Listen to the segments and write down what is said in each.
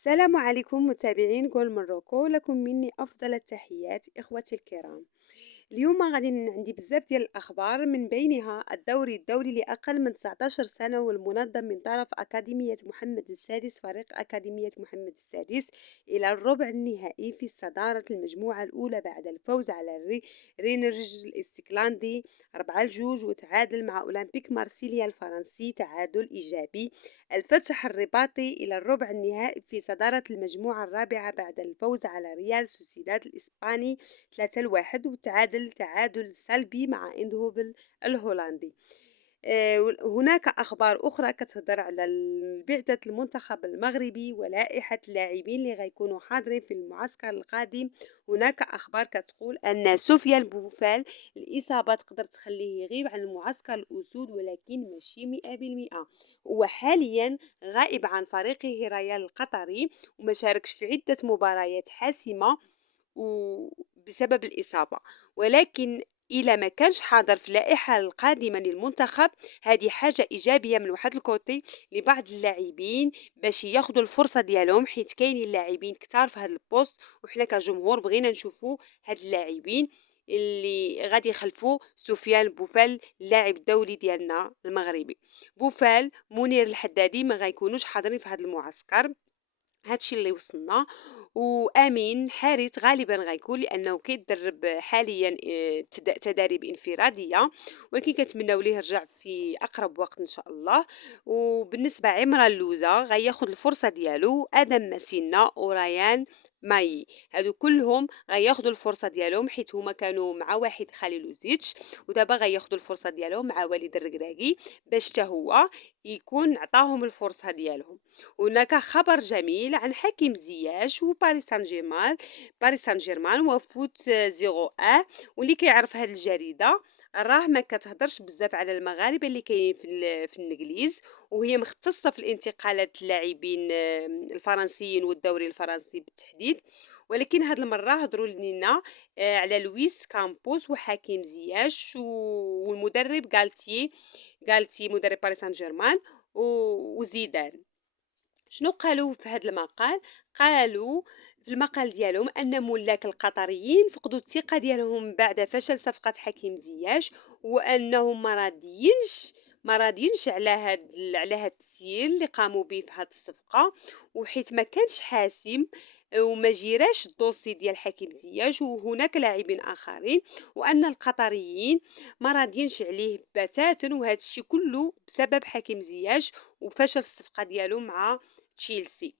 السلام عليكم متابعين جول مروكو، لكم مني أفضل التحيات إخوتي الكرام. اليوم عندي بزاف ديال الأخبار، من بينها الدوري الدولي لأقل من 19 سنة والمنظم من طرف أكاديمية محمد السادس. فريق أكاديمية محمد السادس إلى الربع النهائي في صدارة المجموعة الأولى بعد الفوز على رينرج الاستيكلاندي 4-2، وتعادل مع أولمبيك مارسيليا الفرنسي تعادل إيجابي. الفتح الرباطي إلى الربع النهائي في صدارة المجموعة الرابعة بعد الفوز على ريال سوسيداد الإسباني 3-1، وتعادل تعادل سلبي مع اندهوفن الهولندي. هناك أخبار أخرى كتهضر على بعثة المنتخب المغربي ولائحة اللاعبين اللي غيكونوا حاضرين في المعسكر القادم. هناك أخبار كتقول أن سفيان بوفال الإصابة تقدر تخليه يغيب عن معسكر الأسود، ولكن ماشي 100%. هو حاليا غائب عن فريقه ريال القطري وما شاركش في عدة مباريات حاسمة وبسبب الإصابة، ولكن إلى ما كانش حاضر في اللائحة القادمة للمنتخب، هذه حاجة إيجابية من واحد الكوتي لبعض اللاعبين باش ياخدوا الفرصة ديالهم، حيت كاينين لاعبين كتار في هذا البوست، وحنا كجمهور بغينا نشوفوا هاد اللاعبين اللي غادي يخلفوا سفيان بوفال اللاعب الدولي ديالنا المغربي. بوفال منير الحدادي ما غيكونوش حاضرين في هذا المعسكر، هادشي اللي وصلنا. وامين حارس غالبا غيكون لانه كيدرب حاليا تداريب انفراديه، ولكن كنتمناو ليه يرجع في اقرب وقت ان شاء الله. وبالنسبه عمران لوزة غياخد الفرصه ديالو، ادم مسينا وريان ماي، هادو كلهم غياخدوا الفرصه ديالهم حيت هما كانوا مع واحد خليل زيتش، ودابا غياخدوا الفرصه ديالهم مع والد الركراكي باش حتى هو يكون عطاهم الفرصه ديالهم. هناك خبر جميل عن حكيم زياش وباريس سان جيرمان، باريس سان جيرمان وفوت 0 واللي كيعرف هذه الجريده راه ما كتهضرش بزاف على المغاربه اللي كاينين في الانجليز، وهي مختصه في الانتقالات اللاعبين الفرنسيين والدوري الفرنسي بالتحديد. ولكن هاد المره هضروا لنا على لويس كامبوس وحكيم زياش والمدرب غالتي مدرب باريس سان جيرمان وزيدان. شنو قالوا في هذا المقال؟ قالوا في المقال ديالهم ان ملاك القطريين فقدوا الثقه ديالهم بعد فشل صفقه حكيم زياش، وانهم ما راضيينش على هاد التسيير اللي قاموا به في هاد الصفقه، وحيت ما كانش حاسم وما جيراش الدوسي ديال حكيم زياش وهناك لاعبين اخرين، وان القطريين ما راضيينش عليه بتاتا، وهذا الشيء كله بسبب حكيم زياش وفشل الصفقه ديالو مع تشيلسي،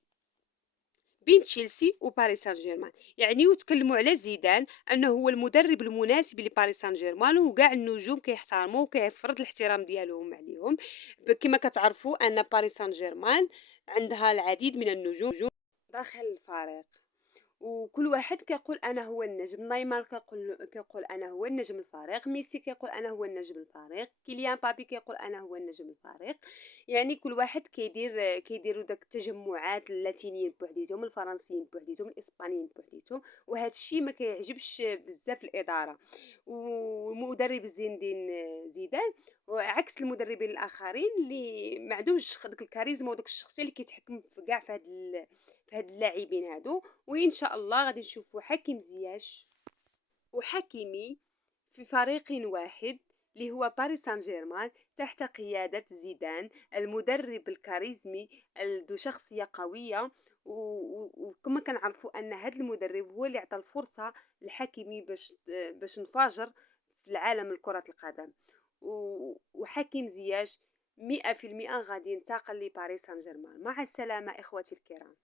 بين تشيلسي وباريس سان جيرمان. يعني وتكلموا على زيدان انه هو المدرب المناسب لباريس سان جيرمان، وكاع النجوم كيحترموه وكيفرض الاحترام ديالهم عليهم. كما كتعرفوا ان باريس سان جيرمان عندها العديد من النجوم داخل الفريق، وكل واحد كيقول انا هو النجم. نيمار كيقول انا هو النجم الفريق، ميسي كيقول انا هو النجم الفريق، كيليان بابي كيقول انا هو النجم الفريق. يعني كل واحد كيديروا داك التجمعات اللاتينيين بوحديتهم، الفرنسيين بوحديتهم، الاسبانيين بوحديتهم، وهذا الشيء ما كيعجبش بزاف الاداره. والمدرب زين الدين زيدان عكس المدربين الاخرين اللي ما عندهمش داك الكاريزما وداك الشخصيه اللي كيتحكم في كاع في هاد اللاعبين هادو. وان شاء الله غادي نشوفوا حكيم زياش وحكيمي في فريق واحد اللي هو باريس سان جيرمان تحت قيادة زيدان المدرب الكاريزمي ذو شخصية قوية. وكما كنعرفوا ان هذا المدرب هو اللي عطى الفرصة لحكيمي باش نفاجر في العالم الكرة القدم. وحكيم زياش 100% غادي ينتقل لباريس سان جيرمان. مع السلامة إخوتي الكرام.